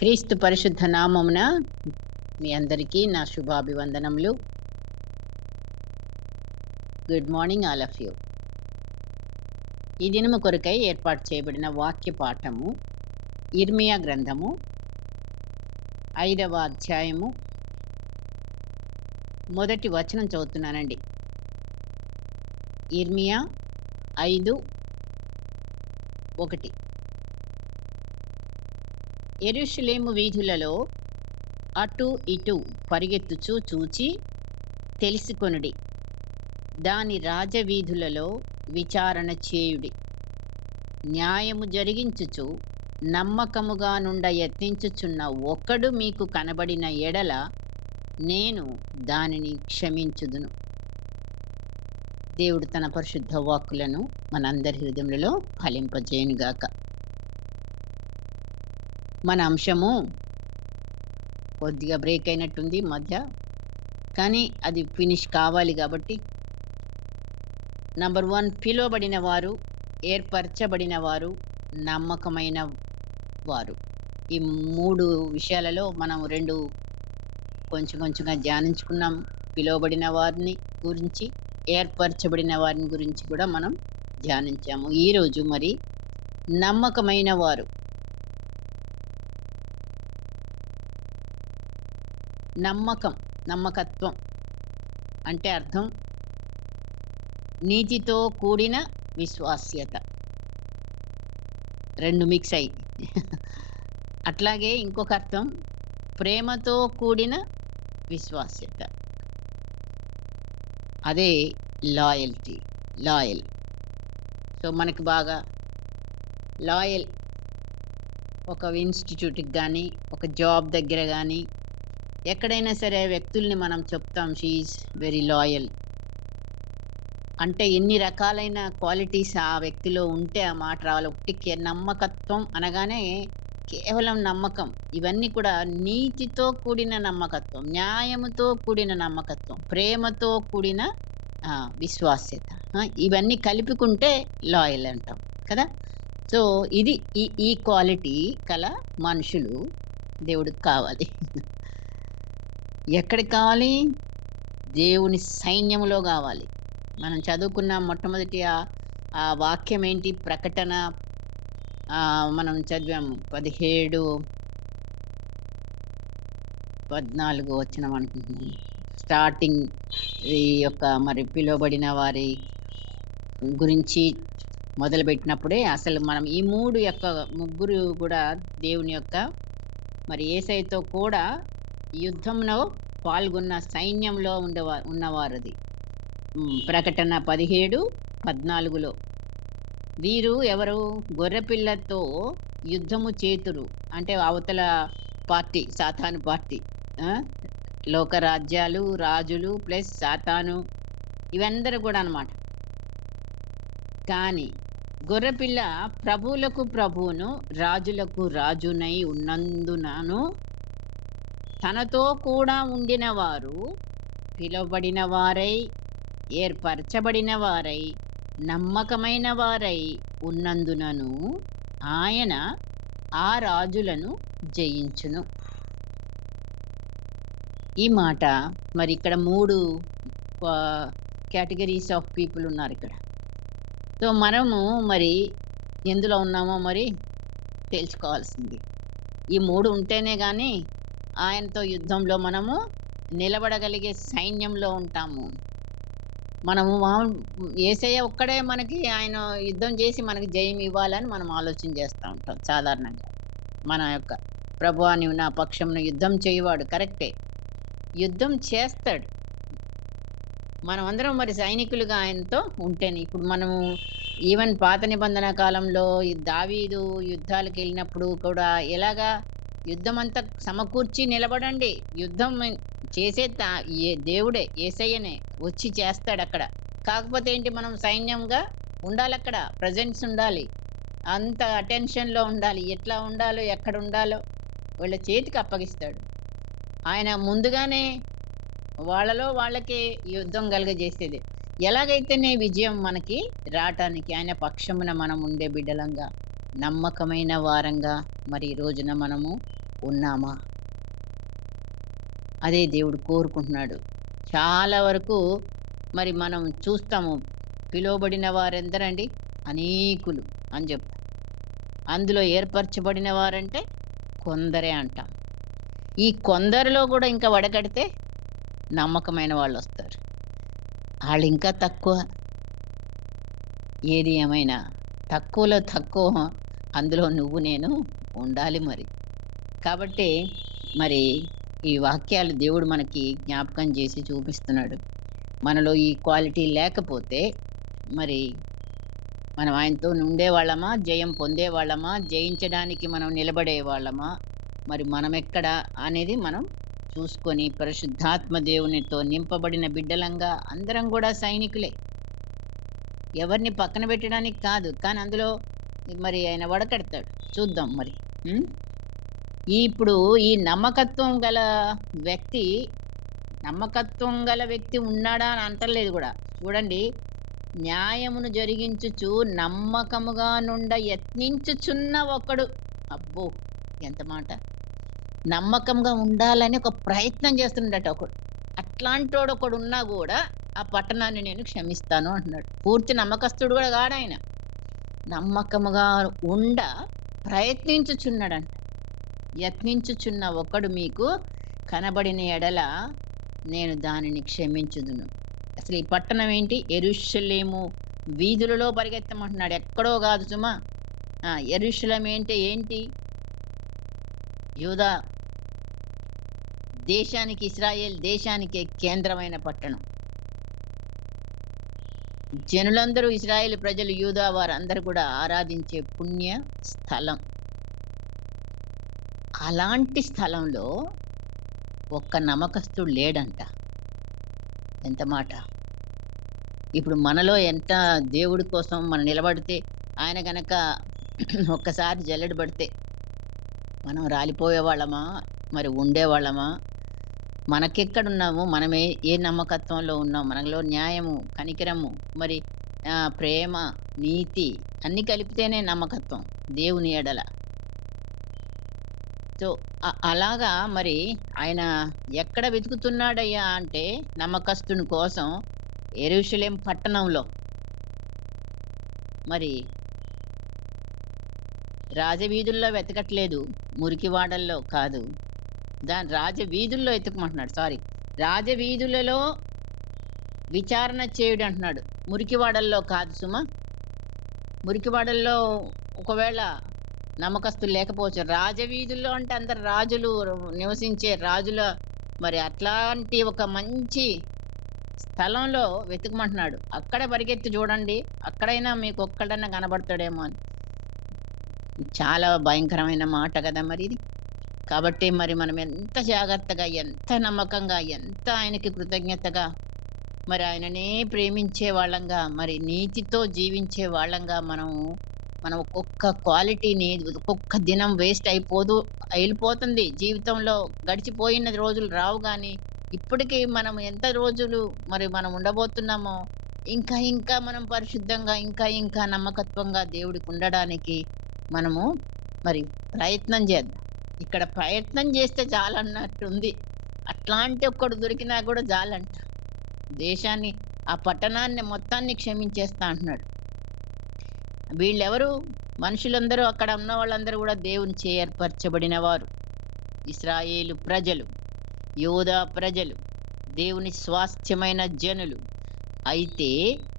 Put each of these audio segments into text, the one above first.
క్రీస్తు పరిశుద్ధ నామమున మీ అందరికీ నా శుభాభివందనములు. Good morning all of you. ఈ దినము కొరకై ఏర్పాటు చేయబడిన వాక్య పాఠము ఇర్మియా గ్రంథము 5వ అధ్యాయము మొదటి వచనం చదువుతున్నానండి. ఇర్మియా 5:1. యెరూషలేము వీధులలో అటు ఇటు పరిగెత్తుచూ చూచి తెలుసుకొనుడి, దాని రాజవీధులలో విచారణ చేయుడి. న్యాయము జరిగించుచు నమ్మకముగా నుండ యత్నించుచున్న ఒక్కడు మీకు కనబడిన ఎడల నేను దానిని క్షమించుదును. దేవుడు తన పరిశుద్ధ వాక్కులను మనందరి హృదయములలో ఫలింపజేయునుగాక. మన అంశము కొద్దిగా బ్రేక్ అయినట్టుంది మధ్య, కానీ అది ఫినిష్ కావాలి కాబట్టి నంబర్ 1, పిలువబడిన వారు, ఏర్పరచబడిన వారు, నమ్మకమైన వారు. ఈ 3 విషయాలలో మనం 2 కొంచెంగా ధ్యానించుకున్నాం. పిలువబడిన వారిని గురించి, ఏర్పరచబడిన వారిని గురించి కూడా మనం ధ్యానించాము. ఈరోజు మరి నమ్మకమైన వారు. నమ్మకత్వం అంటే అర్థం నీతితో కూడిన విశ్వాస్యత. 2 మిక్స్ అయ్యి. అట్లాగే ఇంకొక అర్థం ప్రేమతో కూడిన విశ్వాస్యత. అదే లాయల్. సో మనకి బాగా లాయల్ ఒక ఇన్స్టిట్యూట్కి కానీ, ఒక జాబ్ దగ్గర కానీ, ఎక్కడైనా సరే వ్యక్తుల్ని మనం చెప్తాం షీఈస్ వెరీ లాయల్ అంటే ఎన్ని రకాలైన క్వాలిటీస్ ఆ వ్యక్తిలో ఉంటే ఆ మాట రావాలి. ఒకటి నమ్మకత్వం అనగానే కేవలం నమ్మకం. ఇవన్నీ కూడా నీతితో కూడిన నమ్మకత్వం, న్యాయముతో కూడిన నమ్మకత్వం, ప్రేమతో కూడిన విశ్వాస్యత, ఇవన్నీ కలుపుకుంటే లాయల్ అంటాం కదా. సో ఇది ఈ క్వాలిటీ కల మనుషులు దేవుడికి కావాలి. ఎక్కడికి కావాలి? దేవుని సైన్యములో కావాలి. మనం చదువుకున్న మొట్టమొదటి ఆ వాక్యం ఏంటి? ప్రకటన మనం చదివాము 17-14 వచనం అనుకుంటున్నాను. స్టార్టింగ్ ఈ యొక్క మరి పిలువబడిన వారి గురించి మొదలుపెట్టినప్పుడే అసలు మనం ఈ ముగ్గురు కూడా దేవుని యొక్క మరి యేసయ్యతో కూడా యుద్ధంలో పాల్గొన్న సైన్యంలో ఉన్నవారది. ప్రకటన 17-14లో వీరు ఎవరు? గొర్రెపిల్లతో యుద్ధము చేతురు అంటే అవతల పార్టీ, సాతాను పార్టీ, లోకరాజ్యాలు, రాజులు ప్లస్ సాతాను, ఇవందరూ కూడా అన్నమాట. కానీ గొర్రెపిల్ల ప్రభువులకు ప్రభువును, రాజులకు రాజునై ఉన్నందునను తనతో కూడా ఉండిన వారు పిలువబడిన వారై, ఏర్పరచబడిన వారై, నమ్మకమైన వారై ఉన్నందునను ఆయన ఆ రాజులను జయించును. ఈ మాట మరి ఇక్కడ 3 కేటగిరీస్ ఆఫ్ పీపుల్ ఉన్నారు ఇక్కడ. సో మనము మరి ఎందులో ఉన్నామో మరి తెలుసుకోవాల్సింది. ఈ 3 ఉంటేనే కానీ ఆయనతో యుద్ధంలో మనము నిలబడగలిగే సైన్యంలో ఉంటాము. మనము యేసయ్య ఒక్కడే మనకి ఆయన యుద్ధం చేసి మనకి జయం ఇవ్వాలని మనం ఆలోచన చేస్తూ ఉంటాం సాధారణంగా. మన యొక్క ప్రభువా నీవు నా పక్షంను యుద్ధం చేయవాడు, కరెక్టే, యుద్ధం చేస్తాడు. మనం అందరం మరి సైనికులుగా ఆయనతో ఉంటేనే. ఇప్పుడు మనము ఈవెన్ పాత నిబంధన కాలంలో దావీదు యుద్ధాలకు వెళ్ళినప్పుడు కూడా ఎలాగా యుద్ధం అంతా సమకూర్చి నిలబడండి, యుద్ధం చేసే దేవుడే, యేసయ్యనే వచ్చి చేస్తాడు అక్కడ. కాకపోతే ఏంటి, మనం సైన్యంగా ఉండాలి, అక్కడ ప్రజెన్స్ ఉండాలి, అంత అటెన్షన్లో ఉండాలి. ఎట్లా ఉండాలో, ఎక్కడ ఉండాలో వాళ్ళ చేతికి అప్పగిస్తాడు ఆయన. ముందుగానే వాళ్ళకే యుద్ధం కలుగజేసేది. ఎలాగైతేనే విజయం మనకి రావటానికి ఆయన పక్షమున మనం ఉండే బిడ్డలంగా, నమ్మకమైన వారంగా మరి ఈ రోజున మనము ఉన్నామా? అదే దేవుడు కోరుకుంటున్నాడు. చాలా వరకు మరి మనం చూస్తాము. పిలువబడిన వారెందరండి? అనేకులు అని చెప్తాం. అందులో ఏర్పరచబడిన వారంటే కొందరే అంటాం. ఈ కొందరిలో కూడా ఇంకా వడకడితే నమ్మకమైన వాళ్ళొస్తారు. ఆళ్ళింకా తక్కువ. ఏది ఏమైనా తక్కువలో తక్కువ అందులో నువ్వు నేను ఉండాలి మరి. కాబట్టి మరి ఈ వాక్యాలు దేవుడు మనకి జ్ఞాపకం చేసి చూపిస్తున్నాడు. మనలో ఈ క్వాలిటీ లేకపోతే మరి మనం ఆయనతో ఉండేవాళ్ళమా? జయం పొందేవాళ్ళమా? జయించడానికి మనం నిలబడేవాళ్ళమా? మరి మనమెక్కడ అనేది మనం చూసుకొని పరిశుద్ధాత్మ దేవునితో నింపబడిన బిడ్డలంగా అందరం గూడా సైనికులే. ఎవరిని పక్కన పెట్టడానికి కాదు. కానీ అందులో మరి ఆయన వడకడతాడు. చూద్దాం మరి. హ్మ్. ఇప్పుడు ఈ వ్యక్తి నమ్మకత్వం గల వ్యక్తి ఉన్నాడా అని అంటలేదు గూడా. చూడండి, న్యాయమును జరిగించుచు నమ్మకముగా యత్నించుచున్న ఒకడు. అబ్బో! ఎంత మాట. నమ్మకంగా ఉండాలని ఒక ప్రయత్నం చేస్తున్నాడట ఒకడు. అట్లాంటోడు ఒకడున్నా గూడా ఆ పట్టణాన్ని నేను క్షమిస్తాను అంటున్నాడు. పూర్తి నమ్మకస్తుడు గూడా గాడాయన. నమ్మకముగా ఉండ ప్రయత్నించుచున్నాడంట. యత్నించుచున్న ఒకడు మీకు కనబడిన ఎడల నేను దానిని క్షమించుదును. అసలు ఈ పట్టణం ఏంటి? యెరూషలేము వీధులలో పరిగెత్తమంటున్నాడు. ఎక్కడో కాదు సుమా. యెరూషలేం అంటే ఏంటి? యూదా దేశానికి, ఇశ్రాయేల్ దేశానికే కేంద్రమైన పట్టణం. జనులందరూ, ఇశ్రాయేలు ప్రజలు, యూదా వారందరూ కూడా ఆరాధించే పుణ్య స్థలం. అలాంటి స్థలంలో ఒక్క నమ్మకస్తుడు లేడంట. ఎంత మాట. ఇప్పుడు మనలో ఎంత దేవుడి కోసం మనం నిలబడితే, ఆయన గనక ఒక్కసారి జల్లెడ పడితే మనం రాలిపోయేవాళ్ళమా? మరి ఉండేవాళ్ళమా? మనకెక్కడున్నాము? మనమే ఏ నమ్మకత్వంలో ఉన్నాం? మనలో న్యాయము, కనికరము, మరి ప్రేమ, నీతి అన్నీ కలిపితేనే నమ్మకత్వం దేవుని ఎడల. సో, అలాగా మరి ఆయన ఎక్కడ వెతుకుతున్నాడయ్యా అంటే నమ్మకస్తుని కోసం యెరూషలేం పట్టణంలో. మరి రాజవీధుల్లో వెతకట్లేదు, మురికివాడల్లో కాదు. రాజవీధుల్లో వెతకమంటున్నాడు. సారీ, రాజవీధులలో విచారణ చేయుడు అంటున్నాడు. మురికివాడల్లో కాదు సుమా. మురికివాడల్లో ఒకవేళ నమ్మకస్తులు లేకపోవచ్చు. రాజవీధుల్లో అంటే అందరు రాజులు నివసించే రాజుల మరి అట్లాంటి ఒక మంచి స్థలంలో వెతకమంటున్నాడు. అక్కడ పరిగెత్తి చూడండి, అక్కడైనా మీకు ఒక్కడన్నా కనబడతాడేమో అని. చాలా భయంకరమైన మాట కదా మరి ఇది. కాబట్టి మరి మనం ఎంత జాగ్రత్తగా, ఎంత నమ్మకంగా, ఎంత ఆయనకి కృతజ్ఞతగా, మరి ఆయననే ప్రేమించే వాళ్ళంగా, మరి నీతితో జీవించే వాళ్ళంగా మనం ఒక్కొక్క క్వాలిటీని ఒక్కొక్క దినం వేస్ట్ వెళ్ళిపోతుంది. జీవితంలో గడిచిపోయిన రోజులు రావు. కానీ ఇప్పటికీ మనం ఎంత రోజులు మరి మనం ఉండబోతున్నామో, ఇంకా మనం పరిశుద్ధంగా, ఇంకా నమ్మకత్వంగా దేవుడికి ఉండడానికి మనము మరి ప్రయత్నం చేద్దాం. ఇక్కడ ప్రయత్నం చేస్తే చాలన్నట్టుంది. అట్లాంటి ఒక్కడు దొరికినా కూడా చాలంట. దేశాన్ని, ఆ పట్టణాన్ని మొత్తాన్ని క్షమించేస్తా అంటున్నాడు. వీళ్ళెవరు? మనుషులందరూ, అక్కడ ఉన్న వాళ్ళందరూ కూడా దేవునిచే ఏర్పరచబడిన వారు. ఇశ్రాయేలు ప్రజలు, యూదా ప్రజలు, దేవుని స్వాస్థ్యమైన జనులు. అయితే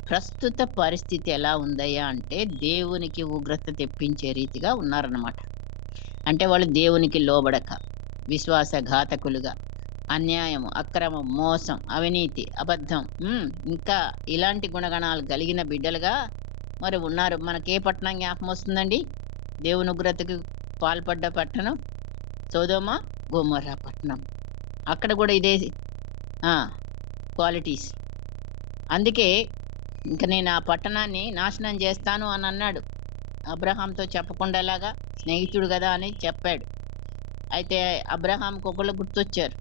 ప్రస్తుత పరిస్థితి ఎలా ఉందయ్యా అంటే దేవునికి ఉగ్రత తెప్పించే రీతిగా ఉన్నారన్నమాట. అంటే వాళ్ళు దేవునికి లోబడక, విశ్వాసఘాతకులుగా, అన్యాయము, అక్రమం, మోసం, అవినీతి, అబద్ధం, ఇంకా ఇలాంటి గుణగణాలు కలిగిన బిడ్డలుగా మరి ఉన్నారు. మనకే పట్టణం జ్ఞాపకం వస్తుందండి? దేవుని ఉగ్రతకు పాల్పడ్డ పట్టణం సొదొమ గొమొర్రా పట్టణం. అక్కడ కూడా ఇదే క్వాలిటీస్. అందుకే ఇంక నేను ఆ పట్టణాన్ని నాశనం చేస్తాను అని అన్నాడు. అబ్రహాంతో చెప్పకుండా ఎలాగా? స్నేహితుడు కదా అని చెప్పాడు. అయితే అబ్రహాంకి ఒకళ్ళు గుర్తొచ్చారు,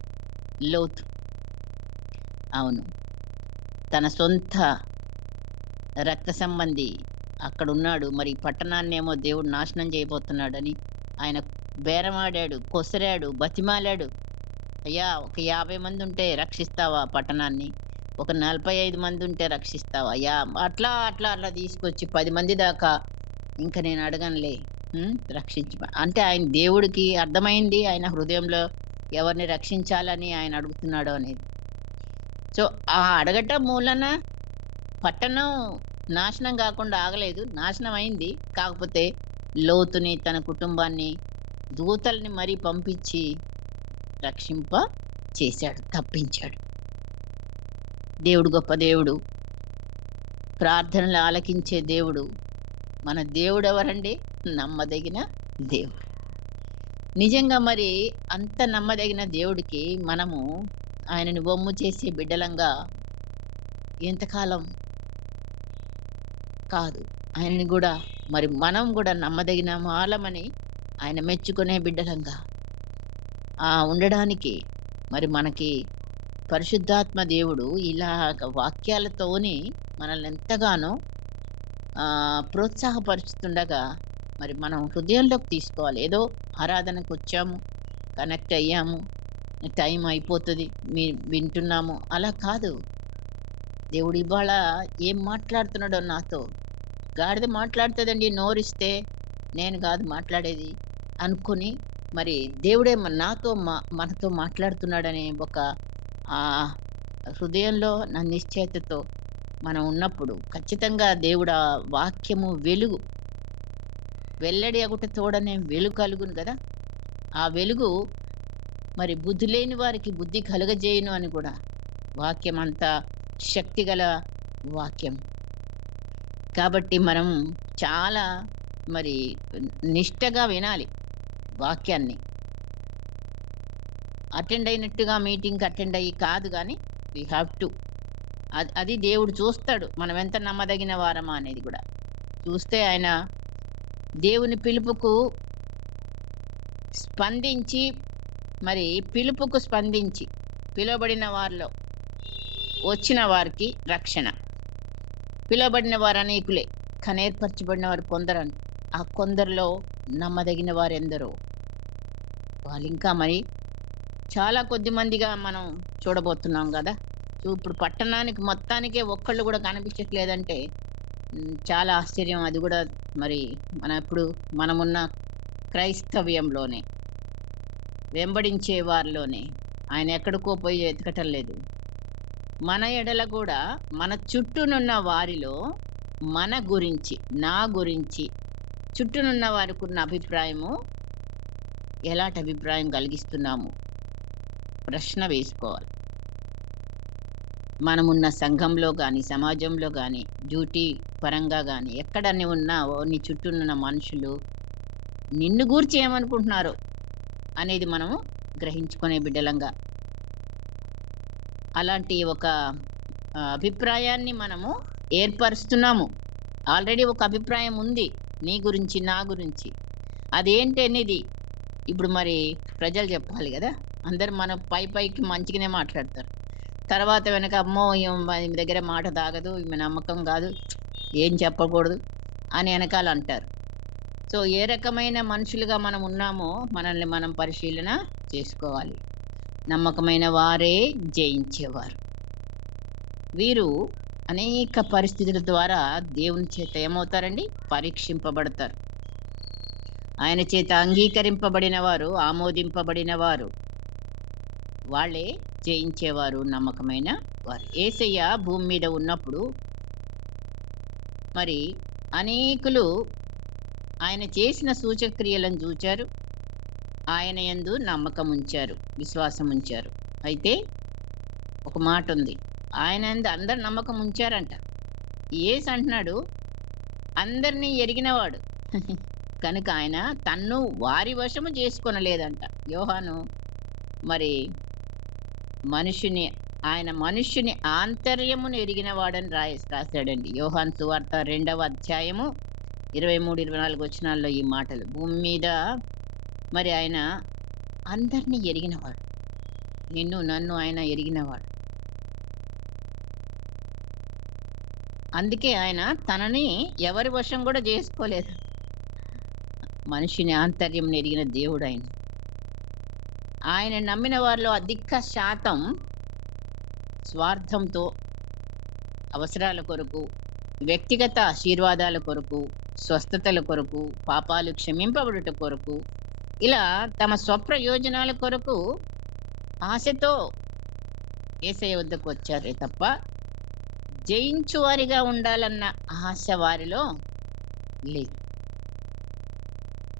లోతు. అవును, తన సొంత రక్త సంబంధి అక్కడున్నాడు. మరి పట్టణాన్నేమో దేవుడు నాశనం చేయబోతున్నాడని ఆయన బేరమాడాడు, కొసరాడు, బతిమాలాడు. అయ్యా! ఒక 50 మందుంటే రక్షిస్తావా పట్టణాన్ని? ఒక 45 మందుంటే రక్షిస్తావా? అట్లా, అట్లా, అట్లా తీసుకొచ్చి 10 మంది దాకా ఇంక నేను అడగనులే. అంటే ఆయన దేవుడికి అర్థమైంది. ఆయన హృదయంలో ఎవరిని రక్షించాలని ఆయన అడుగుతున్నాడో అనేది. సో, ఆ అడగటం మూలన పట్టణం నాశనం గాకుండా ఆగలేదు. నాశనం అయింది. కాకపోతే లోతుని, తన కుటుంబాన్ని, దూతల్ని మరీ పంపించి రక్షింప చేశాడు. తప్పించాడు. దేవుడు గొప్ప దేవుడు. ప్రార్థనలు ఆలకించే దేవుడు. మన దేవుడెవరండి? నమ్మదగిన దేవుడు. నిజంగా మరి అంత నమ్మదగిన దేవుడికి మనము ఆయనను వమ్ము చేసే బిడ్డలంగా ఎంతకాలం కాదు. ఆయనని గూడా మరి మనం గూడా నమ్మదగిన వాళ్ళమని ఆయన మెచ్చుకునే బిడ్డలంగా ఉండడానికి మరి మనకి పరిశుద్ధాత్మ దేవుడు ఇలాగ వాక్యాలతోని మనల్ని ఎంతగానో ప్రోత్సాహపరుచుతుండగా మరి మనం హృదయంలోకి తీసుకోవాలి. ఏదో ఆరాధనకు వచ్చాము, కనెక్ట్ అయ్యాము, టైం అయిపోతుంది, వింటున్నాము అలా కాదు. దేవుడు ఇవాళ ఏం మాట్లాడుతున్నాడో నాతో. గాడిద మాట్లాడుతుందండి నోరిస్తే, నేను కాదు మాట్లాడేది అనుకుని మరి దేవుడే నాతో మనతో మాట్లాడుతున్నాడనే ఒక హృదయంలో నా నిశ్చయితతో మనం ఉన్నప్పుడు ఖచ్చితంగా దేవుడు ఆ వాక్యము వెలుగు వెల్లడి అగుట తోడనే వెలుగు కలుగును కదా. ఆ వెలుగు మరి బుద్ధి లేని వారికి బుద్ధి కలుగజేయును అని కూడా వాక్యం అంత శక్తిగల వాక్యం. కాబట్టి మనం చాలా మరి నిష్టగా వినాలి వాక్యాన్ని. అటెండ్ అయినట్టుగా మీటింగ్కి అటెండ్ అయ్యి కాదు, కానీ వీ హ్యావ్ టు. అది దేవుడు చూస్తాడు మనం ఎంత నమ్మదగిన వారమా అనేది కూడా. చూస్తే ఆయన దేవుని పిలుపుకు స్పందించి మరి పిలుపుకు స్పందించి పిలువబడిన వారిలో వచ్చిన వారికి రక్షణ. పిలువబడిన వారు అనేకులే, కానీ ఏర్పరచబడిన వారు కొందరు. ఆ కొందరిలో నమ్మదగిన వారు ఎందరో. వాళ్ళు ఇంకా మరి చాలా కొద్ది మందిగా మనం చూడబోతున్నాం కదా. ఇప్పుడు పట్టణానికి మొత్తానికే ఒక్కళ్ళు కూడా కనిపించట్లేదంటే చాలా ఆశ్చర్యం. అది కూడా మరి మనమున్న క్రైస్తవ్యంలోనే, వెంబడించే వారిలోనే ఆయన ఎక్కడికో పోయి ఎతకటం లేదు. మన ఎడల కూడా మన చుట్టూనున్న వారిలో మన గురించి, నా గురించి చుట్టూనున్న వారికి ఉన్న అభిప్రాయము ఎలాంటి అభిప్రాయం కలిగిస్తున్నాము ప్రశ్న వేసుకోవాలి. మనమున్న సంఘంలో కానీ, సమాజంలో కానీ, డ్యూటీ పరంగా కానీ ఎక్కడ ఉన్నా నీ చుట్టూ ఉన్న మనుషులు నిన్ను గూర్చి ఏమనుకుంటున్నారో అనేది మనము గ్రహించుకునే బిడ్డలంగా అలాంటి ఒక అభిప్రాయాన్ని మనము ఏర్పరుస్తున్నాము. ఆల్రెడీ ఒక అభిప్రాయం ఉంది నీ గురించి, నా గురించి. అదేంటి అనేది ఇప్పుడు మరి ప్రజలు చెప్పాలి కదా. అందరు మన పైకి మంచిగానే మాట్లాడతారు, తర్వాత వెనక అమ్మో ఈమె దగ్గర మాట తాగదు, ఈమె నమ్మకం కాదు, ఏం చెప్పకూడదు అని వెనకాల అంటారు. సో ఏ రకమైన మనుషులుగా మనం ఉన్నామో మనల్ని మనం పరిశీలన చేసుకోవాలి. నమ్మకమైన వారే జయించేవారు. వీరు అనేక పరిస్థితుల ద్వారా దేవుని చేత ఏమవుతారండి? పరీక్షింపబడతారు. ఆయన చేత అంగీకరింపబడిన వారు, ఆమోదింపబడిన వారు, వాళ్ళే జయించేవారు, నమ్మకమైన వారు. యేసయ్య భూమి మీద ఉన్నప్పుడు మరి అనేకులు ఆయన చేసిన సూచక్రియలను చూచారు, ఆయన యందు నమ్మకం ఉంచారు, విశ్వాసం ఉంచారు. అయితే ఒక మాట ఉంది, ఆయన యందు అందరు నమ్మకం ఉంచారంట. యేసు అంటున్నాడు అందరినీ ఎరిగినవాడు కనుక ఆయన తన్ను వారి వశము చేసుకొనలేదంట. యోహాను మరి మనుష్యుని ఆంతర్యమును ఎరిగిన వాడని రాశాడండి. యోహాను సువార్త 2వ అధ్యాయము 23-24 వచనాల్లో ఈ మాటలు. భూమి మీద మరి ఆయన అందరినీ ఎరిగినవాడు, నిన్ను నన్ను ఆయన ఎరిగినవాడు. అందుకే ఆయన తనని ఎవరి వశం కూడా చేసుకోలేదు. మనిషిని ఆంతర్యం ఎరిగిన దేవుడు ఆయన. ఆయన నమ్మిన వారిలో అధిక శాతం స్వార్థంతో, అవసరాల కొరకు, వ్యక్తిగత ఆశీర్వాదాల కొరకు, స్వస్థతల కొరకు, పాపాలు క్షమింపబడుట కొరకు, ఇలా తమ స్వప్రయోజనాల కొరకు ఆశతో యేసయ్య వద్దకు వచ్చారే తప్ప, జయించువారిగా ఉండాలన్న ఆశ వారిలో లేదు.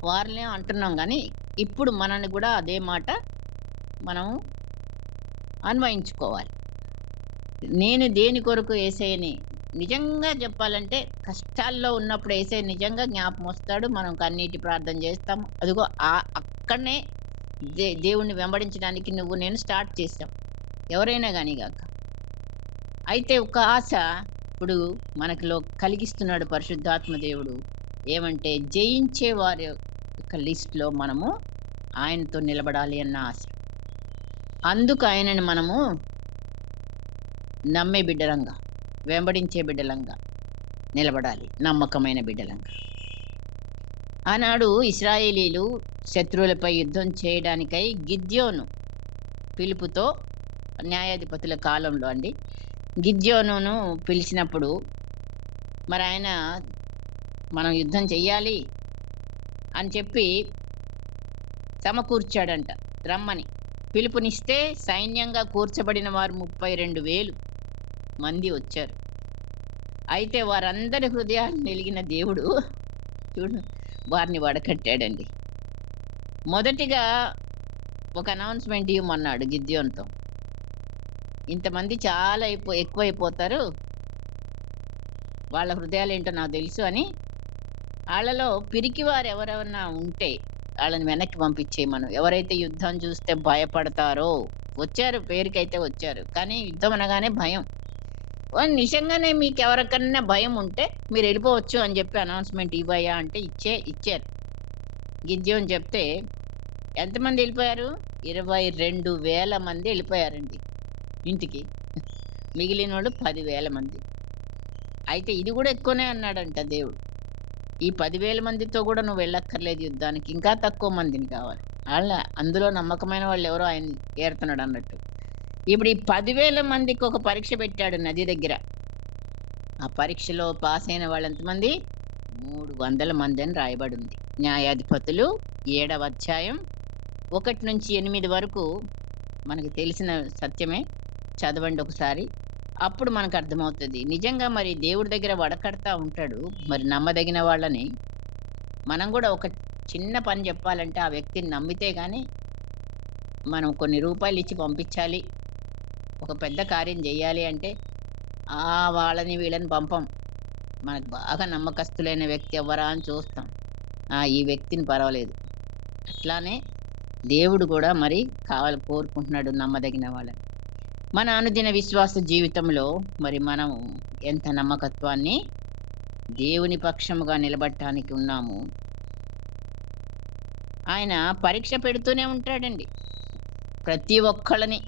వారినే అంటున్నాం గానీ, ఇప్పుడు మనల్ని కూడా అదే మాట మనం అన్వయించుకోవాలి. నేను దేని కొరకు యేసయ్యని నిజంగా చెప్పాలంటే, కష్టాల్లో ఉన్నప్పుడు యేసయ్య నిజంగా జ్ఞాపకం వస్తాడు. మనం కన్నీటి ప్రార్థన చేస్తాం. అదిగో అక్కడనే దేవుణ్ణి వెంబడించడానికి నువ్వు నేను స్టార్ట్ చేశాం. ఎవరైనా గాని గాక. అయితే ఒక ఆశ ఇప్పుడు మనకిలో కలిగిస్తున్నాడు పరిశుద్ధాత్మ దేవుడు. ఏమంటే, జయించే వారి యొక్క లిస్ట్‌లో మనము ఆయనతో నిలబడాలి అన్న ఆశ. అందుకు ఆయనని మనము నమ్మే బిడ్డలంగా, వెంబడించే బిడ్డలంగా నిలబడాలి. నమ్మకమైన బిడ్డలంగా. ఆనాడు ఇశ్రాయేలీలు శత్రువులపై యుద్ధం చేయడానికై గిద్యోను పిలుపుతో, న్యాయాధిపతుల కాలంలో అండి, గిద్యోనును పిలిచినప్పుడు మరి ఆయన మనం యుద్ధం చెయ్యాలి అని చెప్పి సమకూర్చాడంట రమ్మని. పిలుపునిస్తే సైన్యంగా కూర్చబడిన వారు 32,000 మంది వచ్చారు. అయితే వారందరి హృదయాలు వెలిగిన దేవుడు చూడు వారిని వడకట్టాడండి. మొదటిగా ఒక అనౌన్స్‌మెంట్ ఇవ్వమన్నాడు గిద్యోనుతో. ఇంతమంది చాలా ఎక్కువైపోతారు. వాళ్ళ హృదయాలేంటో నాకు తెలుసు అని. ఆళ్ళలో పిరికివారు ఎవరెవరన్నా ఉంటే ఆళ్ళని వెనక్కి పంపించేయమను. ఎవరైతే యుద్ధం చూస్తే భయపడతారో, వచ్చారు పేరుకైతే వచ్చారు. కానీ యుద్ధం అనగానే భయం. నిజంగానే మీకెవరికన్నా భయం ఉంటే మీరెళ్ళిపోవచ్చు అని చెప్పి అనౌన్స్‌మెంట్ ఇవ్వయ్యా అంటే ఇచ్చారు. గిద్యోను చెప్తే ఎంతమంది ఎళ్ళిపోయారు? 22,000 మంది ఎళ్ళిపోయారండి ఇంటికి. మిగిలినోళ్ళు 10,000 మంది. అయితే ఇది కూడా ఎక్కువనే అన్నాడంట దేవుడు. ఈ 10,000 మందితో కూడా నువ్వు వెళ్ళక్కర్లేదు యుద్ధానికి. ఇంకా తక్కువ మందిని కావాలి. అందులో నమ్మకమైన వాళ్ళెవరో ఆయన ఏరుతున్నాడు అన్నట్టు. ఇప్పుడు ఈ 10,000 మందికి ఒక పరీక్ష పెట్టాడు నది దగ్గర. ఆ పరీక్షలో పాస్ అయిన వాళ్ళు ఎంతమంది? 300 మంది అని రాయబడి ఉంది. న్యాయాధిపతులు 7వ అధ్యాయం 1-8 వరకు మనకు తెలిసిన సత్యమే. చదవండి ఒకసారి. అప్పుడు మనకు అర్థమవుతుంది. నిజంగా మరి దేవుడి దగ్గర వడకడతా ఉంటాడు. మరి నమ్మదగిన వాళ్ళని మనం కూడా ఒక చిన్న పని చెప్పాలంటే ఆ వ్యక్తిని నమ్మితే గాని మనం కొన్ని రూపాయలు ఇచ్చి పంపించాలి. ఒక పెద్ద కార్యం చేయాలి అంటే వాళ్ళని వీళ్ళని పంపం. మనకు బాగా నమ్మకస్తులైన వ్యక్తి ఎవ్వరా అని చూస్తాం. ఈ వ్యక్తిని పర్వాలేదు. అట్లానే దేవుడు కూడా మరి కోరుకుంటున్నాడు నమ్మదగిన వాళ్ళని. మన అనుదిన విశ్వాస జీవితంలో మరి మనం ఎంత నమ్మకత్వాన్ని దేవుని పక్షముగా నిలబడటానికి ఉన్నాము. ఆయన పరీక్ష పెడుతూనే ఉంటాడండి ప్రతి ఒక్కళ్ళని.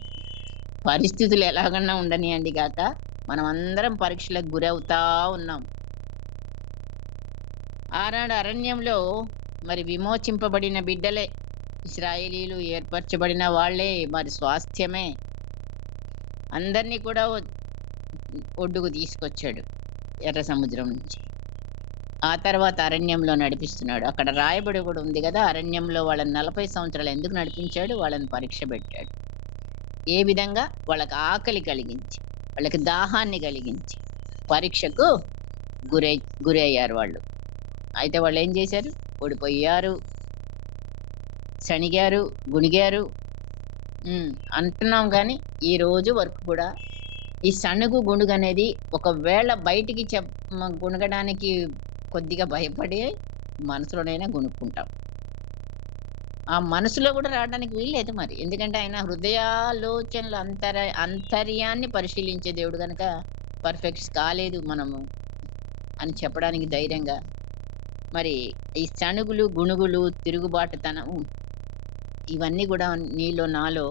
పరిస్థితులు ఎలాగన్నా ఉండనియండి గాక, మనం అందరం పరీక్షలకు గురవుతా ఉన్నాం. ఆనాడు అరణ్యంలో మరి విమోచింపబడిన బిడ్డలే, ఇశ్రాయేలీలు ఏర్పరచబడిన వాళ్ళే, మరి స్వాస్థ్యమే. అందరినీ కూడా ఒడ్డుకు తీసుకొచ్చాడు ఎర్ర సముద్రం నుంచి. ఆ తర్వాత అరణ్యంలో నడిపిస్తున్నాడు. అక్కడ రాయబడి కూడా ఉంది కదా, అరణ్యంలో వాళ్ళని 40 సంవత్సరాలు ఎందుకు నడిపించాడు? వాళ్ళని పరీక్ష పెట్టాడు. ఏ విధంగా? వాళ్ళకి ఆకలి కలిగించి, వాళ్ళకి దాహాన్ని కలిగించి పరీక్షకు గురి అయ్యారు వాళ్ళు. అయితే వాళ్ళు ఏం చేశారు? ఓడిపోయారు, శనిగారు, గుణిగారు అంటున్నాం. కానీ ఈ రోజు వరకు కూడా ఈ సణుగు గుణుగు అనేది ఒకవేళ బయటికి గుణగడానికి కొద్దిగా భయపడి మనసులోనైనా గుణుక్కుంటాం. ఆ మనసులో కూడా రావడానికి వీల్లేదు మరి. ఎందుకంటే ఆయన హృదయాలోచనలు అంతర్యాన్ని పరిశీలించే దేవుడు కనుక పర్ఫెక్ట్స్ కాలేదు మనము అని చెప్పడానికి ధైర్యంగా. మరి ఈ సణుగులు, గుణుగులు, తిరుగుబాటుతనం ఇవన్నీ కూడా నీలో నాలో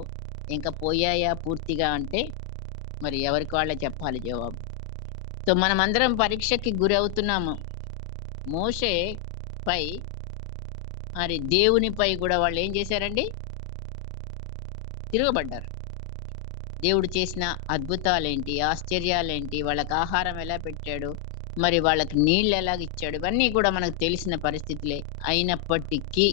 ఇంకా పోయాయా పూర్తిగా అంటే మరి ఎవరికి వాళ్ళే చెప్పాలి జవాబు. సో మనమందరం పరీక్షకి గురి అవుతున్నాము. మోషే పై మరి దేవునిపై కూడా వాళ్ళు ఏం చేశారండి? తిరగబడ్డారు. దేవుడు చేసిన అద్భుతాలేంటి, ఆశ్చర్యాలేంటి, వాళ్ళకి ఆహారం ఎలా పెట్టాడు, మరి వాళ్ళకి నీళ్ళు ఎలాగిచ్చాడు, ఇవన్నీ కూడా మనకు తెలిసిన పరిస్థితులే. అయినప్పటికీ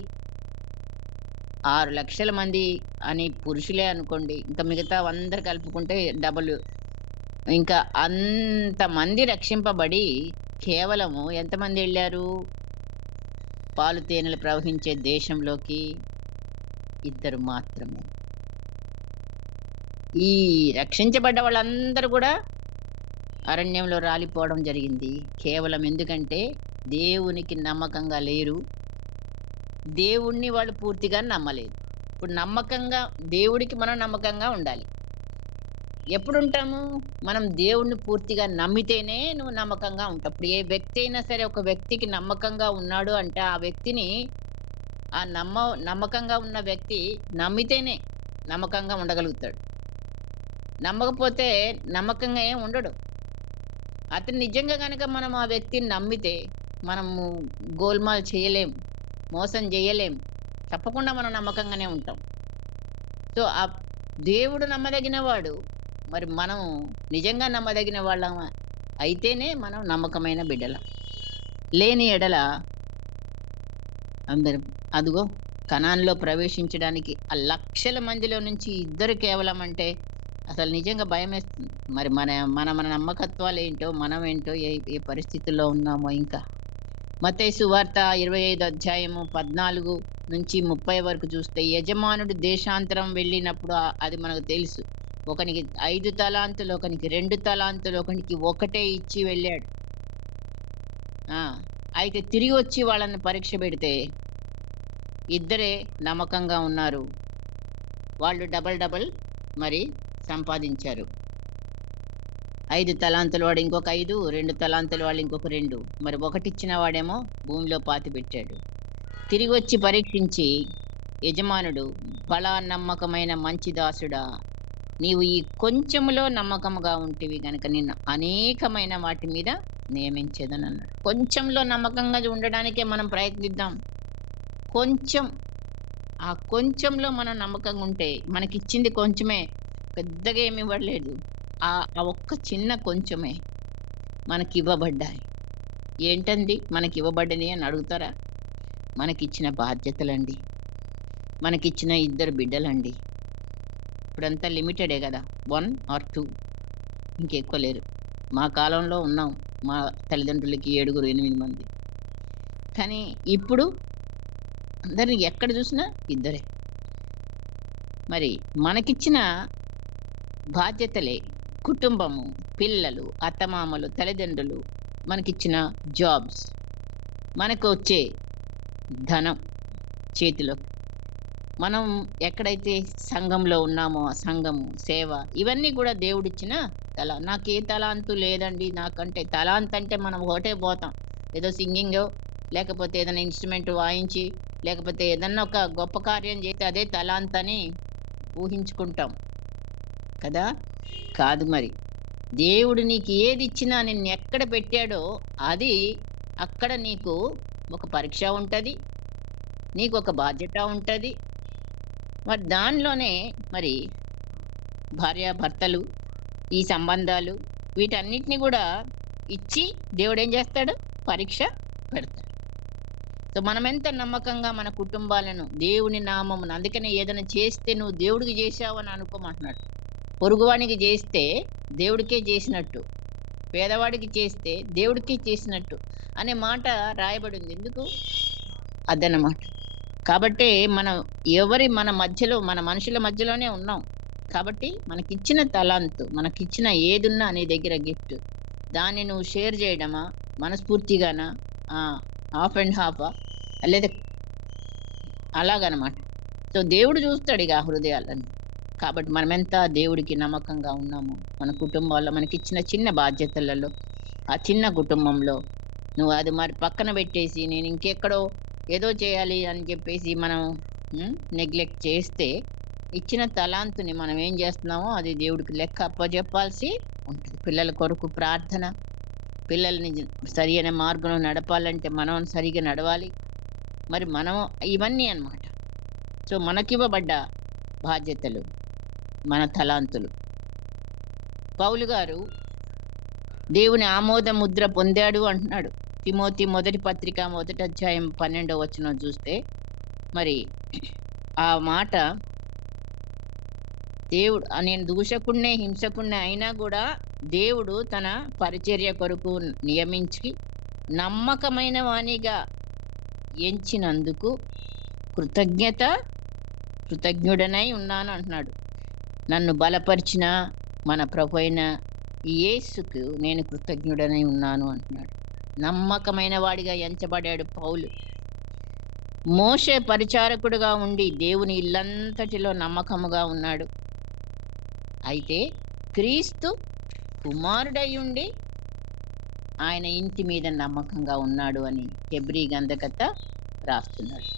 6,00,000 మంది అని పురుషులే అనుకోండి. ఇంకా మిగతా అందరూ కలుపుకుంటే డబుల్. ఇంకా అంతమంది రక్షింపబడి కేవలము ఎంతమంది ఎళ్లారు? పాలు తేనెలు ప్రవహించే దేశంలోకి ఇద్దరు మాత్రమే. ఈ రక్షించబడ్డ వాళ్ళందరూ కూడా అరణ్యంలో రాలిపోవడం జరిగింది. కేవలం ఎందుకంటే దేవునికి నమ్మకంగా లేరు. దేవుణ్ణి వాళ్ళు పూర్తిగా నమ్మలేదు. ఇప్పుడు నమ్మకంగా దేవుడికి మనం నమ్మకంగా ఉండాలి. ఎప్పుడుంటాము? మనం దేవుణ్ణి పూర్తిగా నమ్మితేనే నువ్వు నమ్మకంగా ఉంటావు. ఇప్పుడు ఏ వ్యక్తి అయినా సరే ఒక వ్యక్తికి నమ్మకంగా ఉన్నాడు అంటే ఆ వ్యక్తిని ఆ నమ్మకంగా ఉన్న వ్యక్తి నమ్మితేనే నమ్మకంగా ఉండగలుగుతాడు. నమ్మకపోతే నమ్మకంగా ఏం ఉండడు. అతను నిజంగా గనక మనం ఆ వ్యక్తిని నమ్మితే మనము గోల్మాల్ చేయలేం, మోసం చేయలేం. తప్పకుండా మనం నమ్మకంగానే ఉంటాం. సో, ఆ దేవుడు నమ్మదగిన వాడు. మరి మనం నిజంగా నమ్మదగిన వాళ్ళం అయితేనే మనం నమ్మకమైన బిడ్డలం. లేని ఎడల అందరూ అదిగో కనాన్‌లో ప్రవేశించడానికి ఆ లక్షల మందిలో నుంచి ఇద్దరు కేవలం అంటే అసలు నిజంగా భయమేస్తుంది. మరి మన మన మన నమ్మకత్వాలేంటో, మనమేంటో ఏ ఏ పరిస్థితుల్లో ఉన్నామో ఇంకా. మత్తయి సువార్త 25 అధ్యాయము 14-30 వరకు చూస్తే యజమానుడు దేశాంతరం వెళ్ళినప్పుడు అది మనకు తెలుసు. ఒకనికి 5 తలాంతులు, ఒకనికి 2 తలాంతులు, ఒకనికి ఒకటే ఇచ్చి వెళ్ళాడు. ఆ! అయితే తిరిగి వచ్చి వాళ్ళని పరీక్ష పెడితే ఇద్దరే నమ్మకంగా ఉన్నారు. వాళ్ళు డబల్ మరి సంపాదించారు. 5 తలాంతుల వాడు ఇంకొక 5, 2 తలాంతుల వాళ్ళు ఇంకొక 2. మరి ఒకటిచ్చిన వాడేమో భూమిలో పాతిపెట్టాడు. తిరిగొచ్చి పరీక్షించి యజమానుడు, "బలా నమ్మకమైన మంచి దాసుడా, నీవు ఈ కొంచెములో నమ్మకముగా ఉంటివి గనుక నిన్ను అనేకమైన వాటి మీద నియమించేదనన్నాడు." కొంచెంలో నమ్మకంగా ఉండడానికే మనం ప్రయత్నిద్దాం. కొంచెం, ఆ కొంచెంలో మనం నమ్మకంగా ఉంటే మనకిచ్చింది కొంచెమే, పెద్దగా ఏమి ఇవ్వలేదు. ఆ ఒక్క చిన్న కొంచెమే మనకివ్వబడ్డాయి. ఏంటండి మనకివ్వబడ్డని అని అడుగుతారా? మనకిచ్చిన బాధ్యతలండి. మనకిచ్చిన 2 బిడ్డలండి. ఇప్పుడంతా లిమిటెడే గదా! 1 ఆర్ 2 ఇంకెక్కువ లేరు. మా కాలంలో ఉన్నాం. మా తల్లిదండ్రులకి 7, 8 మంది. కానీ ఇప్పుడు అందరిని ఎక్కడ చూసినా ఇద్దరే. మరి మనకిచ్చిన బాధ్యతలే కుటుంబము, పిల్లలు, అత్తమామలు, తల్లిదండ్రులు, మనకిచ్చిన జాబ్స్, మనకు వచ్చే ధనం చేతిలోకి. మనం ఎక్కడైతే సంఘంలో ఉన్నామో ఆ సంఘము, సేవ ఇవన్నీ కూడా దేవుడిచ్చిన నాకు ఏ తలాంతు లేదండి. నాకంటే తలాంత్ అంటే మనం ఒకటే పోతాం. ఏదో సింగింగో, లేకపోతే ఏదైనా ఇన్‌స్ట్రుమెంట్ వాయించి, లేకపోతే ఏదన్నా ఒక గొప్ప కార్యం చేస్తే అదే తలాంత్ అని ఊహించుకుంటాం కదా! కాదు మరి. దేవుడు నీకు ఏదిచ్చినా నిన్నెక్కడ పెట్టాడో అది అక్కడ నీకు ఒక పరీక్ష ఉంటది. నీకొక బాధ్యత ఉంటది. మరి దానిలోనే మరి భార్యాభర్తలు, ఈ సంబంధాలు వీటన్నిటిని గూడా ఇచ్చి దేవుడేం జేస్తాడు? పరీక్ష పెడతాడు. సో, మనమెంత నమ్మకంగా మన కుటుంబాలను దేవుని నామమున అందుకనే ఏదైనా చేస్తే నువ్వు దేవుడికి జేశావని అనుకోమంటున్నాడు. పొరుగువానికి జేస్తే దేవుడికే జేసినట్టు, పేదవాడికి చేస్తే దేవుడికే చేసినట్టు అనే మాట రాయబడింది. ఎందుకు? అదన్నమాట. కాబట్టే మనం మన మధ్యలో మన మనుషుల మధ్యలోనే ఉన్నాం. కాబట్టి మనకిచ్చిన తలాంతు, మనకిచ్చిన ఏదున్నా నీ దగ్గర గిఫ్ట్, దాన్ని నువ్వు షేర్ చేయడమా? మనస్ఫూర్తిగానా? హాఫ్ అండ్ హాఫా? లేదా అలాగనమాట. సో, దేవుడు చూస్తాడిగ ఆ హృదయాలను. కాబట్టి మనమెంత దేవుడికి నమ్మకంగా ఉన్నామో, మన కుటుంబాల్లో మనకిచ్చిన చిన్న బాధ్యతలలో, ఆ చిన్న కుటుంబంలో నువ్వు అది మరి పక్కన పెట్టేసి నేను ఇంకెక్కడో ఏదో చేయాలి అని చెప్పేసి మనం నెగ్లెక్ట్ చేస్తే ఇచ్చిన తలాంతుని మనం ఏం చేస్తున్నామో అది దేవుడికి లెక్క అప్పజెప్పాల్సి ఉంటుంది. పిల్లల కొరకు ప్రార్థన, పిల్లల్ని సరి అయిన మార్గంలో నడపాలంటే మనం సరిగా నడవాలి. మరి మనం ఇవన్నీ అన్నమాట. సో, మనకివ్వబడ్డ బాధ్యతలు, మన తలాంతులు. పౌలు గారు దేవుని ఆమోద ముద్ర పొందాడు అంటున్నాడు. తిమోతి మొదటి పత్రిక మొదటి అధ్యాయం 12వ వచనం చూస్తే మరి ఆ మాట దేవుడు నేను దూషకుడినే, హింసకుడినే అయినా కూడా దేవుడు తన పరిచర్య కొరకు నియమించి నమ్మకమైన వానిగా ఎంచినందుకు కృతజ్ఞుడనై ఉన్నాను అంటున్నాడు. నన్ను బలపరిచిన మన ప్రభు అయిన యేసుకు నేను కృతజ్ఞుడనై ఉన్నాను అంటున్నాడు. నమ్మకమైన వాడిగా ఎంచబడాడు పౌలు. మోషే పరిచారకుడుగా ఉండి దేవుని ఇల్లంతటిలో నమ్మకముగా ఉన్నాడు. అయితే క్రీస్తు కుమారుడై ఉండి ఆయన ఇంటి మీద నమ్మకంగా ఉన్నాడు అని హెబ్రీ గ్రంథకర్త రాస్తున్నాడు.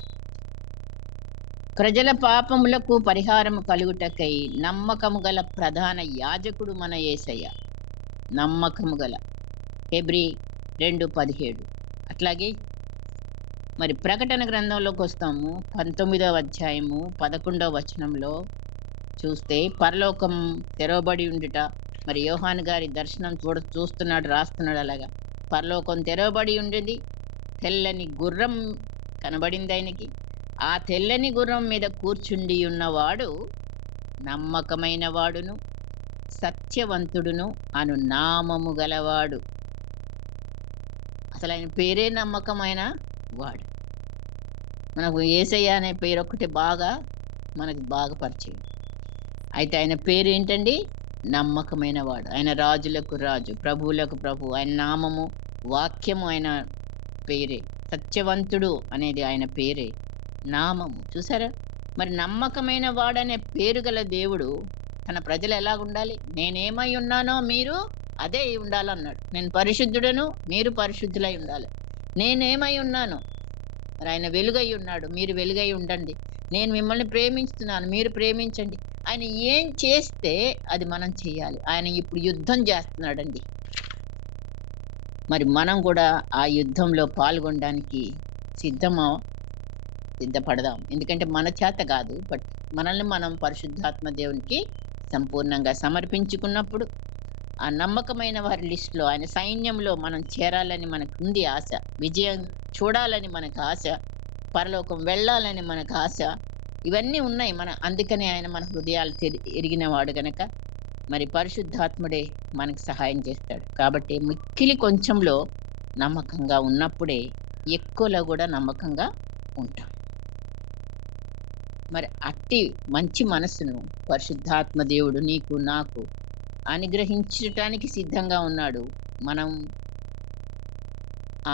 ప్రజల పాపములకు పరిహారము కలుగుటకై నమ్మకము గల ప్రధాన యాజకుడు మన యేసయ్య. నమ్మకము గల హెబ్రీ 2:17. అట్లాగే మరి ప్రకటన గ్రంథంలోకి వస్తాము. 19వ అధ్యాయము 11వ వచనంలో చూస్తే పరలోకం తెరవబడి ఉండుట, మరి యోహాను గారి దర్శనం చూస్తున్నాడు, రాస్తున్నాడు. అలాగా పరలోకం తెరవబడి ఉండేది. తెల్లని గుర్రం కనబడింది ఆయనకి. ఆ తెల్లని గుర్రం మీద కూర్చుండి ఉన్నవాడు నమ్మకమైన వాడును సత్యవంతుడును అను నామము గలవాడు. అసలు ఆయన పేరే నమ్మకమైన వాడు. మనకు యేసయ్య అనే పేరు ఒక్కటి మనకు బాగా పరిచయం. అయితే ఆయన పేరు ఏంటండి? నమ్మకమైన వాడు. ఆయన రాజులకు రాజు, ప్రభువులకు ప్రభు. ఆయన నామము, వాక్యము ఆయన పేరే. సత్యవంతుడు అనేది ఆయన పేరే, నామము. చూసారా? మరి నమ్మకమైన వాడనే పేరు గల దేవుడు తన ప్రజలు ఎలాగుండాలి? నేనేమై ఉన్నానో మీరు అదే ఉండాలన్నాడు. నేను పరిశుద్ధుడను, మీరు పరిశుద్ధులై ఉండాలి. నేనేమై ఉన్నాను, మరి ఆయన వెలుగై ఉన్నాడు, మీరు వెలుగై ఉండండి. నేను మిమ్మల్ని ప్రేమిస్తున్నాను, మీరు ప్రేమించండి. ఆయన ఏం చేస్తే అది మనం చేయాలి. ఆయన ఇప్పుడు యుద్ధం చేస్తున్నాడండి. మరి మనం కూడా ఆ యుద్ధంలో పాల్గొనడానికి సిద్ధపడదాం. ఎందుకంటే మన చేత కాదు, బట్ మనల్ని మనం పరిశుద్ధాత్మ దేవునికి సంపూర్ణంగా సమర్పించుకున్నప్పుడు ఆ నమ్మకమైన వారి లిస్టులో, ఆయన సైన్యంలో మనం చేరాలని మనకుంది ఆశ. విజయం చూడాలని మనకు ఆశ. పరలోకం వెళ్ళాలని మనకు ఆశ. ఇవన్నీ ఉన్నాయి. అందుకనే ఆయన మన హృదయాలు ఎరిగిన వాడు గనక మరి పరిశుద్ధాత్ముడే మనకు సహాయం చేస్తాడు. కాబట్టి మిక్కిలి కొంచెంలో నమ్మకంగా ఉన్నప్పుడే ఎక్కువలో కూడా నమ్మకంగా ఉంటాం. మరి అట్టి మంచి మనస్సును పరిశుద్ధాత్మ దేవుడు నీకు నాకు అనుగ్రహించటానికి సిద్ధంగా ఉన్నాడు. మనం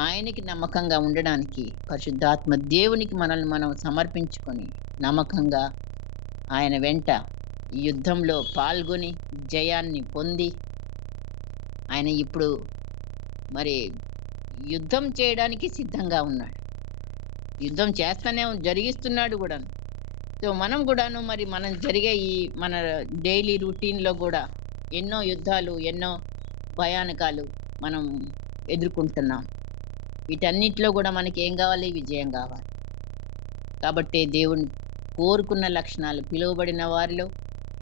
ఆయనకి నమ్మకంగా ఉండడానికి పరిశుద్ధాత్మ దేవునికి మనల్ని మనం సమర్పించుకొని నమ్మకంగా ఆయన వెంట యుద్ధంలో పాల్గొని జయాన్ని పొంది ఆయన ఇప్పుడు మరి యుద్ధం చేయడానికి సిద్ధంగా ఉన్నాడు. యుద్ధం చేస్తానే జరిగిస్తున్నాడు కూడా. సో మనం కూడాను మరి మనం జరిగే ఈ మన డైలీ రొటీన్లో కూడా ఎన్నో యుద్ధాలు, ఎన్నో భయానకాలు మనం ఎదుర్కొంటున్నాం. వీటన్నిటిలో కూడా మనకి ఏం కావాలి? విజయం కావాలి. కాబట్టి దేవుని కోరుకున్న లక్షణాలు, పిలువబడిన వారిలో,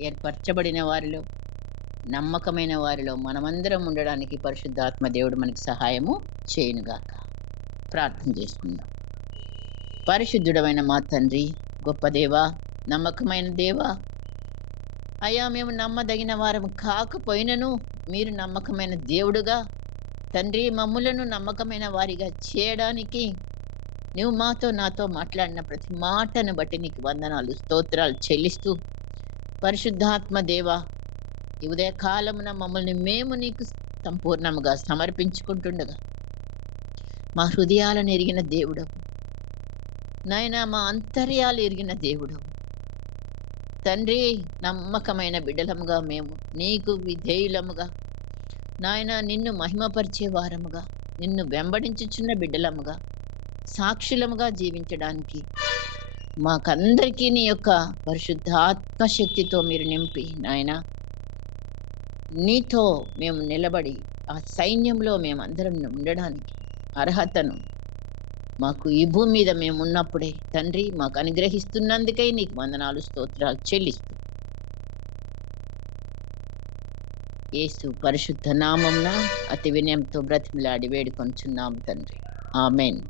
ఏర్పరచబడిన వారిలో, నమ్మకమైన వారిలో మనమందరం ఉండడానికి పరిశుద్ధాత్మ దేవుడు మనకి సహాయము చేయునుగాక. ప్రార్థన చేసుకుందాం. పరిశుద్ధుడమైన మా తండ్రి, గొప్ప దేవా, నమ్మకమైన దేవా, అయ్యా మేము నమ్మదగిన వారం కాకపోయినను మీరు నమ్మకమైన దేవుడుగా తండ్రి మమ్ములను నమ్మకమైన వారిగా చేయడానికి నువ్వు నాతో మాట్లాడిన ప్రతి మాటను బట్టి నీకు వందనాలు, స్తోత్రాలు చెల్లిస్తూ, పరిశుద్ధాత్మ దేవా, ఈ ఉదయకాలమున మమ్మల్ని మేము నీకు సంపూర్ణముగా సమర్పించుకుంటుండగా మా హృదయాలను ఎరిగిన దేవుడవు నాయనా, మా అంతర్యాలు ఎరిగిన దేవుడవు తండ్రి. నమ్మకమైన బిడ్డలముగా మేము నీకు విధేయులముగా నాయనా, నిన్ను మహిమపరిచే వారముగా, నిన్ను వెంబడించుచున్న బిడ్డలముగా, సాక్షులముగా జీవించడానికి మాకందరికీ నీ యొక్క పరిశుద్ధాత్మ శక్తితో మీరు నింపి నాయనా, నీతో మేము నిలబడి ఆ సైన్యంలో మేమందరం ఉండడానికి అర్హతను మాకు ఈ భూమి మీద మేమున్నప్పుడే తండ్రి మాకు అనుగ్రహిస్తున్నందుకై నీకు వందనాలు స్తోత్రాలు చెల్లిస్తూ యేసు పరిశుద్ధ నామమున అతి వినయంతో బ్రతిమిలాడి వేడుకొనుచున్నాం తండ్రి. ఆమేన్.